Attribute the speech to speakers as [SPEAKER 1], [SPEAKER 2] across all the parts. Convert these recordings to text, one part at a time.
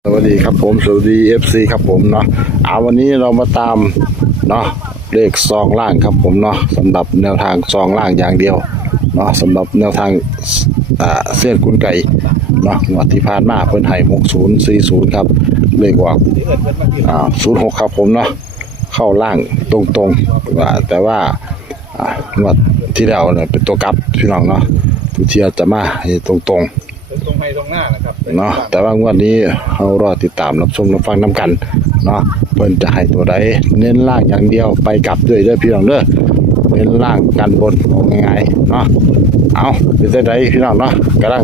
[SPEAKER 1] วัสดีครับผมสวัสดี FC ครับผมเนาะวันนี้เรามาตามเนาะเลขซองล่างครับผมเนาะสำหรับแนวทางซองล่างอย่างเดียวเนาะสำหรับแนวทางเส้นกุนไก่เนาะงวดที่ผ่านมาเพิ่นให้6040ครับเลขออก06ครับผมเนาะเข้าล่างตรงๆแต่ว่างวดที่แล้วเนี่ยเป็นตัวกลับพี่น้องเนาะทุกเที่ยจะมาให้ตรง
[SPEAKER 2] ตรงไปตรงหน้านะครับ
[SPEAKER 1] เนาะแต่ว่างวดนี้เรารอติดตามรับชมรับฟังน้ำกันเนาะเพิ่นจะให้ตัวใดเน้นล่างอย่างเดียวไปกลับด้วยเด้อพี่น้องเด้อเน้นล่างกันบนเอาง่ายๆเนาะเอาเป็นจังไดพี่น้องเนาะกำลัง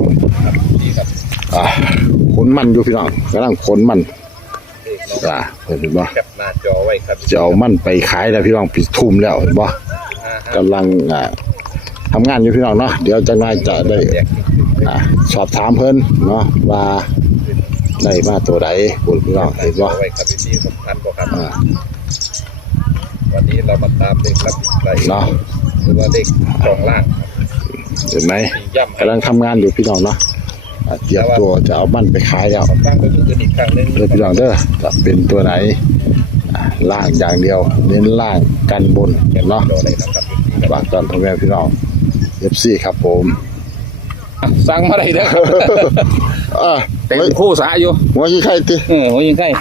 [SPEAKER 1] ขนมันอยู่พี่น้องกำลังขนมันเห็นบ่
[SPEAKER 2] แคปหน้าจอไว้ครับ
[SPEAKER 1] จะเอามันไปขายแล้วพี่น้องปิดทุ่มแล้วเห็นบ่กำลังทำงานอยู่พี่น้องเนาะเดี๋ยวจังไดจะได้สอบถามเพิ่นเนาะว่าได้มาตัวใดคุณพี่น้องเห็นบ่
[SPEAKER 2] ไว้ครับพี่สำคัญบ่ครับวันนี้เรามาตามเลขรับไหล
[SPEAKER 1] เนาะ
[SPEAKER 2] หรือว่าเลขสองล่าง
[SPEAKER 1] เห็นไหมกำลังทำงานอยู่พี่น้องเนาะเตรียมตัวจะเอามันไปขายแล้ว
[SPEAKER 2] ตั้งไปดูกันอีกครั้งนึง
[SPEAKER 1] เด้อพี่น้องเด้อจะเป็นตัวไหนล่างอย่างเดียวเน้นล่างกันบนเนาะฝากตอนพ่อแม่พี่น้อง FC ครับผม
[SPEAKER 2] สั่งมาได้เด้อแต่งคู่สาอยู่
[SPEAKER 1] หัวยิงไข่ติ
[SPEAKER 2] หัวยิงไข่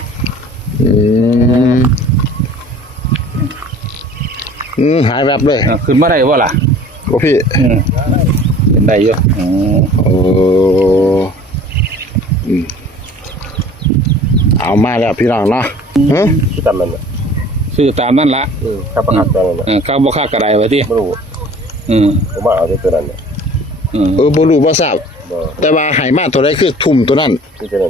[SPEAKER 1] หายแบบเลย
[SPEAKER 2] ขึ้นมาได้บ่ล่ะ
[SPEAKER 1] โอ้พี่
[SPEAKER 2] เป็นได้อยู่
[SPEAKER 1] เอามาแล้วพี่น้องเนาะ
[SPEAKER 2] ตามนั้นซื้อตามนั่นละข้าวประคัดนั่นข้าวบ่ค่ากระไดไว้ที่ไม่รู้ผมว่าเอาตัวนั้น
[SPEAKER 1] บ่รู้บ่ทราบแต่ว่าให้มาตัวใดคือทุ่มตัวนั้น
[SPEAKER 2] คือตัวนั้น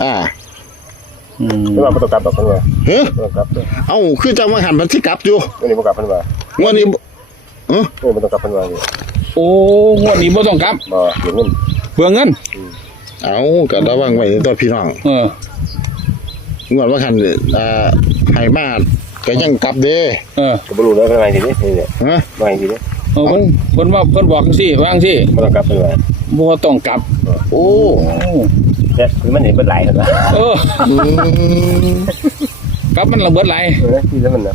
[SPEAKER 1] ไม่
[SPEAKER 2] ว่าประตูกลับดอกเพิ่นว่า
[SPEAKER 1] เอ้าคือจังว่าหันมันสิกลับอยู่
[SPEAKER 2] วันนี้บ่กลับเพิ่นว่า
[SPEAKER 1] วันนี้
[SPEAKER 2] บ่ต้องกลับเพิ่นว่า
[SPEAKER 3] โอ้วันนี้บ่ต้องกลับ
[SPEAKER 2] บ่
[SPEAKER 3] เพื่อเงิน
[SPEAKER 1] เอาก็ระวังไว้ตัวพี่น้องงวดว่าคันให้มาก็ยังกลับเด้
[SPEAKER 2] ก็บ่รู้แล้วเป็นไงทีนี้นี่ว่าไงทีนี้
[SPEAKER 3] เพิ่นว่าเพิ่นบอกจังซี่ว่าจังซี่
[SPEAKER 2] บ่ต้องกลับเพิ่นว่า
[SPEAKER 3] บ่ต้องกลับ
[SPEAKER 1] โอ้
[SPEAKER 2] แต่มันนี่เบิดหลายซั่นว่
[SPEAKER 3] กลับมันระเบิดหลาย
[SPEAKER 2] ที่แล้วมัน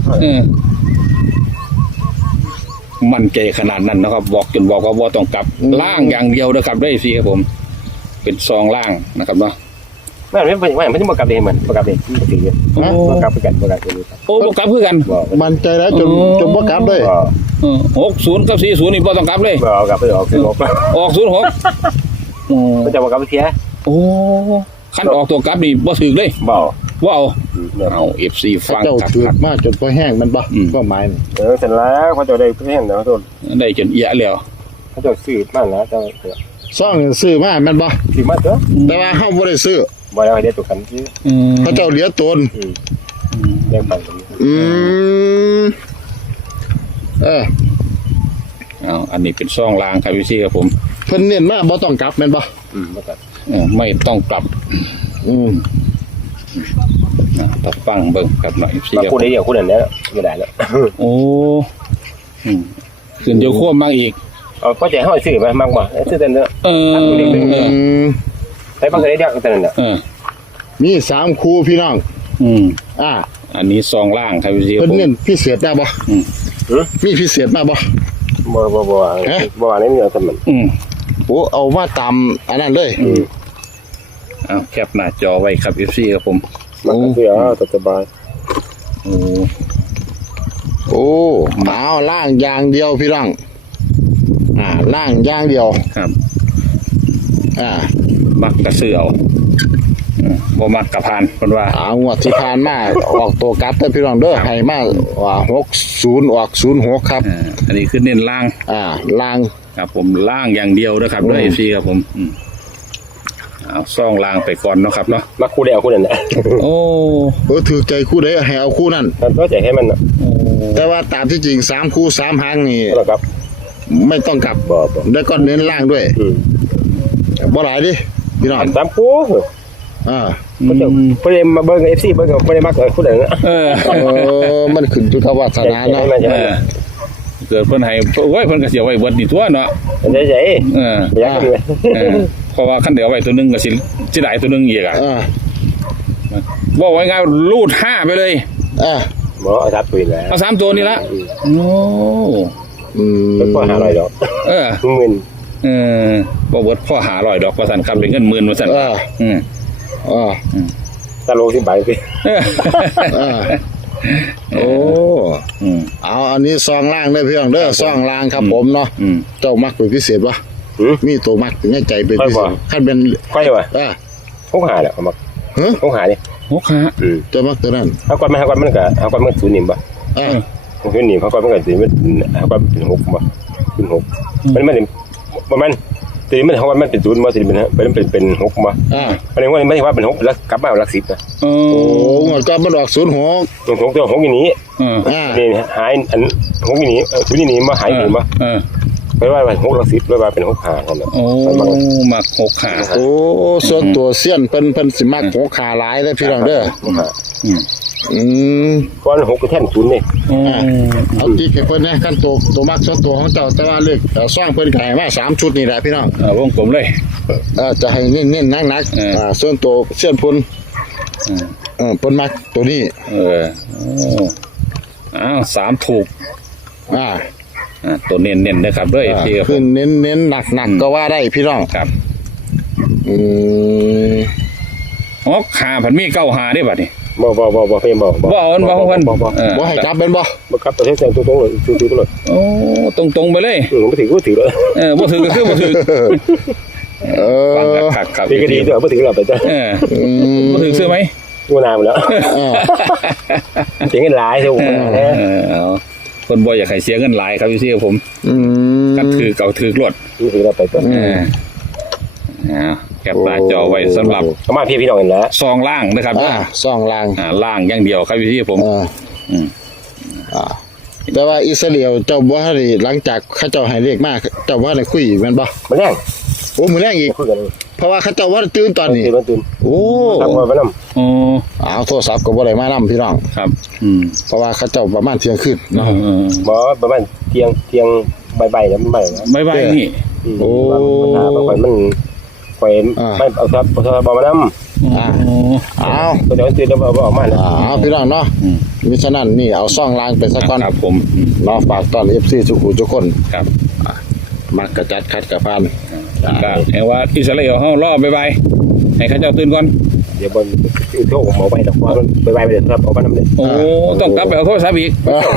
[SPEAKER 3] มั่นใจขนาดนั้นนะครับบอกจนบอกว่าบ่ต้องกลับล่างอย่างเดียวนะครับได้สิครับผมเป็นซองล่างนะครับเนาะ
[SPEAKER 2] ไม่บ่กลับเองเหมือนบ่กลับเองบ่ถือบ่กลับคือกันบ่กลับคือ
[SPEAKER 3] โอ้บ่กลับคือกัน
[SPEAKER 1] มั่นใจแล้วจนบ่กลับเลย
[SPEAKER 3] 60กับ40นี่บ่ต้องกลับเลย
[SPEAKER 2] บ่กลับไปออก
[SPEAKER 3] 06
[SPEAKER 2] มันจะบ่กลับไปเสีย
[SPEAKER 3] โอ้คันออกตัวกลับนี่บ่ถึกเลย
[SPEAKER 2] บ่
[SPEAKER 3] เอา FC ฟัง
[SPEAKER 1] เจ้าถือมาจนบ่แห้งมันบ่ก็หมาย
[SPEAKER 2] เสร็จแล้วเขาจะได้แห้งแล้วต้น
[SPEAKER 3] ได้จนเอียแล้ว
[SPEAKER 2] เขาจะซื้อมาแล้วเจ้า
[SPEAKER 1] ซ่องซื้อมาแม่นบ่
[SPEAKER 2] ซื้อมาเด้อ
[SPEAKER 1] แต่ว่าเฮาบ่ได้ซื้อ
[SPEAKER 2] บ่ได้เดี๋ยวตัวกันซื้อ
[SPEAKER 1] เขาเจ้าเหลือตน
[SPEAKER 2] แย่งปัน
[SPEAKER 3] อันนี้เป็นซ่องล่างครับพี่ครับผม
[SPEAKER 1] เพิ่นเน้นมาบ่ต้องกลับแม่นบ่
[SPEAKER 2] บ่กลับ
[SPEAKER 3] ไม่ต้องกลับตัดฟังเบิ่งครับหน่อย
[SPEAKER 2] พี่ครับคู่ได้เดียวคู่นั้นแล้วไม่ได้แล้ว
[SPEAKER 3] โอ้ขึ้นเดี๋ยวควบมากอีก
[SPEAKER 2] พอใจเฮาซื้อมามากบ่ซื้อแต่เนื้อใส่บางก็ได้เดียวแต่นั้นน่ะ
[SPEAKER 1] มี3คู่พี่น้อง
[SPEAKER 3] อันนี้ซองล่างครับพี่
[SPEAKER 1] เพิ่นเน้นพิเศษได้บ่มีพิเศษมาบ่
[SPEAKER 2] บ่อันนี้เนื้อซั่นมัน
[SPEAKER 1] โอ้เอามาตามอันนั้นเลย
[SPEAKER 3] แคปหน้าจอไว้ครับ FC ครับผม
[SPEAKER 2] มันก็คือสบาย
[SPEAKER 1] โอ้หมาล่างอย่างเดียวพี่น้องล่างอย่างเดียว
[SPEAKER 3] ครับมักกระเสือบ่มักกระพานเพิ่นว่าง
[SPEAKER 1] วดที่ผ่านมาออกตัวกัดพี่น้องเด้อให้มา60ออก06ครับ
[SPEAKER 3] อันนี้คือเน้นล่าง
[SPEAKER 1] ล่าง
[SPEAKER 3] ครับผมล่างอย่างเดียวนะครับด้วย FC ครับผมเอาซ่องล่างไปก่อนเนาะครับเนาะ
[SPEAKER 2] มาคู่เดียวคู่นั้นแหละ
[SPEAKER 3] โอ้
[SPEAKER 1] ถือใจคู่ใดให้เอาคู่นั้น
[SPEAKER 2] ก็ใจให้มัน
[SPEAKER 1] แต่ว่าตามที่จริง3คู่3หางนี่ไม่ต้องกลับแล้วก็เน้นล่างด้วยบ่หลายดิพี่น้อง
[SPEAKER 2] 3คู่ก็จะเพิ่นมาเบิ่ง FC เบิ่งก็บ่ได้มักคู่นั้น
[SPEAKER 1] มันขึ้นอยู่กับวาสนาเนาะ
[SPEAKER 3] เกิดเพิ่นให้โอ้ยเพิ่นก็สิเอาไว้เบิดนี่ตัวเนาะ
[SPEAKER 2] ใจ
[SPEAKER 3] เพราะว่าคันเดียวไว้ตัวนึงก็สิได้ตัวนึงอีกบอกไว้ไงายๆรูด5ไปเลย
[SPEAKER 2] บ่เอาทับตัวแล้ว
[SPEAKER 3] เอา3ตัวนี่ละโอ้
[SPEAKER 2] เป็นพ่อ500ดอก
[SPEAKER 3] เออ
[SPEAKER 2] เงิน
[SPEAKER 3] บ่เบิดพ่อ500ดอกว่าซั่นครับเป็นเงินหมื่นว่าซั่น
[SPEAKER 2] ตะโล10 บาทสิ
[SPEAKER 1] โอ้เอาอันนี้ซองล่างได้เพียงเด้อซองล่างครับผมเนาะเจ้ามักเป็นพิเศษวะมีตัวมักถึงให้ใจเป็นพิเศษขั้นเป็น
[SPEAKER 2] ค่อยวะ6 5แหละเอามา6 5นี่
[SPEAKER 3] 6 5
[SPEAKER 1] เจ้ามักตัวนั้น
[SPEAKER 2] เอาก่อนมันก็เอาก่อนมันศูนย์นิ่มบ่ศูนย์นิ่มเขาก่อนมันก็สิมันเอาก่อนเป็น6บ่เป็น6มันประมาณทีนี้มันเขาว่ามันเป็นศูนย์บ่ทีนี้มันเป็น6บ่อันนี้ว่าไม่ใช่ว่าเป็น6แล้วกลับมาหลัก10นะ
[SPEAKER 1] โอ้เงินก็มันออก06
[SPEAKER 2] 6ตัว6อย่างนี้นี่หายอัน6อย่างนี้ศูนย์อย่างนี้บ่หายอย่างนี้บ่ไปว่า6หลัก10ไปว่าเป็น6 5นั่นแหละ
[SPEAKER 3] โอ้มัก6 5
[SPEAKER 1] โอ้ส่วนตัวเสี้ยนเพิ่นสิมัก6ขาหลายเด้อพี่น้องเด้อ
[SPEAKER 2] ก้อน6ก็แท่นศูนย์นี่
[SPEAKER 1] เอาที่เพิ่นนะขั้นตัวมักส่วนตัวของเจ้าแต่ว่าเลขซ่องเพิ่นขายมา3ชุดนี่แหละพี่น้อง
[SPEAKER 3] วงกลมเลย
[SPEAKER 1] จะให้เน้นๆนักๆส่วนตัวเสี้ยนพุ่นเพิ่นมักตัวนี้
[SPEAKER 3] อ้าว3ถูกตัวเน้นๆนะครับด้วยพี่ครับ
[SPEAKER 1] คือเน้นหนักก็ว่าได้พี่น้อง
[SPEAKER 3] ครับ6 5พันมี9 5ได้บัดนี้
[SPEAKER 2] บ่เพิ่นบ่
[SPEAKER 3] อันบ่เพิ่น
[SPEAKER 1] บ่ให้กลับเป็นบ่
[SPEAKER 2] กลับประเทศตรงๆซื่อๆตลอด
[SPEAKER 3] โอ้ตรงๆไปเลย
[SPEAKER 2] บ่ถือเลย
[SPEAKER 3] บ่ถือก็คือบ่ถือฟังคักๆ
[SPEAKER 2] ก็ดีด้วยบ่ถือแล้วไปจ้ะ
[SPEAKER 3] บ่ถือซื้อมั้ย
[SPEAKER 2] ตัวนานหมดแล้วเสียเงินหลายเด้อ
[SPEAKER 3] เพิ่นบ่อยากให้เสียเงินหลายครับพี่ผมกันถือเก่าถือรถ
[SPEAKER 2] ถือแล้วไปจ้ะ
[SPEAKER 3] แคปหน้าจอไว้สำหรับ
[SPEAKER 2] ประมาณพี่น้องเห็นแล้ว
[SPEAKER 3] ซองล่างนะครับ
[SPEAKER 1] ซองล่าง
[SPEAKER 3] อย่างเดียวครับพี่ผม
[SPEAKER 1] แต่ว่าอิสราเอลเจ้าบ่ได้หลังจากเขาเจ้าให้เลขมาเจ้าบ่ได้คุยแม่นบ่
[SPEAKER 2] มื้อแรง
[SPEAKER 1] โอ้มื้อแรงอีกเพราะว่าเขาเจ้าว่าตื่นตอนนี้โอ้
[SPEAKER 2] ทำมาไปนำ
[SPEAKER 1] โทรศัพท์ก็บ่ได้มานำพี่น้อง
[SPEAKER 3] ครับ
[SPEAKER 1] เพราะว่าเขาเจ้าประมาณเที่ยงคืนเนาะ
[SPEAKER 2] บ่ประมาณเที่ยงบ่ายๆแล้วมัน
[SPEAKER 3] บ่ายนี่
[SPEAKER 1] โอ้
[SPEAKER 2] มันไม่เอาครับบ่มานำเดี๋ยวตื่นแล้วบ่ออกมา
[SPEAKER 1] พี่น้องเนาะมิฉะนั้นนี่เอาซ่องล้างไปซะก่อน
[SPEAKER 3] ครับผม
[SPEAKER 1] เนาะฝากตอน FC ทุกคน
[SPEAKER 3] ครับ
[SPEAKER 1] มักกระจัดคัดกระพัน
[SPEAKER 3] ก็แปลว่าอิสราเอลเฮารอบ่ายให้เขาเจ้าตื่นก่อน
[SPEAKER 2] เดี๋ยวบ่โทรหมอไปดอกว่าบ่ายไปเด้อครับเอามานำเด้อ
[SPEAKER 3] โอ้ต้องกลับไปเอาโทรศัพท์อีก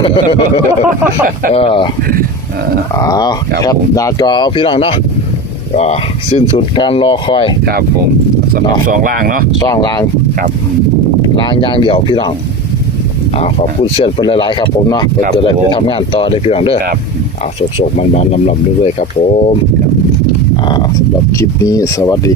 [SPEAKER 1] ครับดาจอเอาพี่น้องเนาะสิ้นสุดการรอคอย
[SPEAKER 3] ครับผมสำหรับซองล่างเนาะ
[SPEAKER 1] ซองล่าง
[SPEAKER 3] ครับ
[SPEAKER 1] ล่างอย่างเดียวพี่น้องขอบคุณเสี้ยนเป็นหลายๆครับผมเนาะเพื่อจะได้ไปทำงานต่อได้พี่น้องเด้อสกๆมันๆลำๆเรื่อยๆครับผมสำหรับคลิปนี้สวัสดี